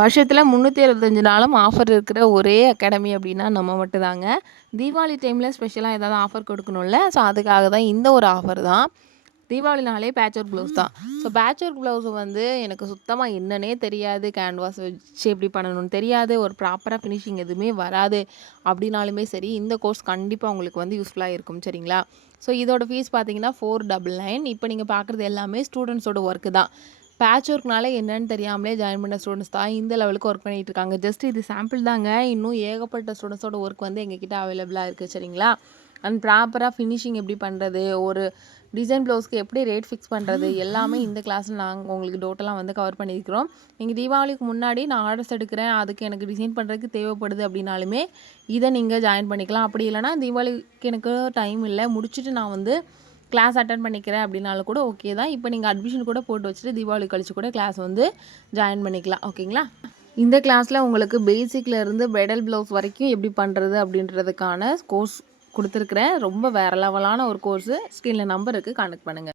வருஷத்துல 365 நாளும் ஆஃபர் இருக்கிற ஒரே அகாடமி அப்படின்னா நம்ம மட்டும் தாங்க. தீபாவளி டைமில் ஸ்பெஷலாக ஏதாவது ஆஃபர் கொடுக்கணும்ல, ஸோ அதுக்காக தான் இந்த ஒரு ஆஃபர் தான். தீபாவளினாலே பேட்ச் ஒர்க் ப்ளவுஸ் தான். ஸோ பேட்ச் ஒர்க் ப்ளவுஸ் வந்து எனக்கு சுத்தமாக என்னன்னே தெரியாது, கேன்வாஸ் வச்சு எப்படி பண்ணணும்னு தெரியாது, ஒரு ப்ராப்பராக ஃபினிஷிங் எதுவுமே வராது அப்படின்னாலுமே சரி, இந்த கோர்ஸ் கண்டிப்பாக உங்களுக்கு வந்து யூஸ்ஃபுல்லாக இருக்கும். சரிங்களா? ஸோ இதோட ஃபீஸ் பார்த்தீங்கன்னா 499. இப்போ நீங்கள் பார்க்குறது எல்லாமே ஸ்டூடெண்ட்ஸோட ஒர்க்கு தான். பேட்ச் ஒர்க்னால என்னன்னு தெரியாமலே ஜாயின் பண்ண ஸ்டூடெண்ட்ஸ் தான் இந்த லெவலுக்கு ஒர்க் பண்ணிகிட்டு இருக்காங்க. ஜஸ்ட் இது சாம்பிள் தாங்க. இன்னும் ஏகப்பட்ட ஸ்டூடெண்ட்ஸோட ஒர்க் வந்து எங்ககிட்ட அவைலபிளாக இருக்குது. சரிங்களா? அண்ட் ப்ராப்பராக ஃபினிஷிங் எப்படி பண்ணுறது, ஒரு டிசைன் ப்ளவுஸ்க்கு எப்படி ரேட் ஃபிக்ஸ் பண்ணுறது, எல்லாமே இந்த கிளாஸில் நாங்கள் உங்களுக்கு டோட்டலாக வந்து கவர் பண்ணியிருக்கிறோம். நீங்கள் தீபாவளிக்கு முன்னாடி நான் ஆர்டர்ஸ் எடுக்கிறேன், அதுக்கு எனக்கு டிசைன் பண்ணுறதுக்கு தேவைப்படுது அப்படின்னாலுமே இதை நீங்கள் ஜாயின் பண்ணிக்கலாம். அப்படி இல்லைனா தீபாவளிக்கு எனக்கு டைம் இல்லை, முடிச்சுட்டு நான் வந்து கிளாஸ் அட்டன் பண்ணிக்கிறேன் அப்படின்னாலும் கூட ஓகே தான். இப்போ நீங்கள் அட்மிஷன் கூட போட்டு வச்சுட்டு தீபாவளி கழிச்சு கூட கிளாஸ் வந்து ஜாயின் பண்ணிக்கலாம். ஓகேங்களா? இந்த கிளாஸில் உங்களுக்கு பேசிக்லேருந்து பிரைடல் ப்ளவுஸ் வரைக்கும் எப்படி பண்ணுறது அப்படின்றதுக்கான கோர்ஸ் கொடுத்துருக்குறேன். ரொம்ப வேறு லெவலான ஒரு கோர்ஸு. ஸ்க்ரீனில் நம்பர் இருக்குது, கான்டெக்ட் பண்ணுங்கள்.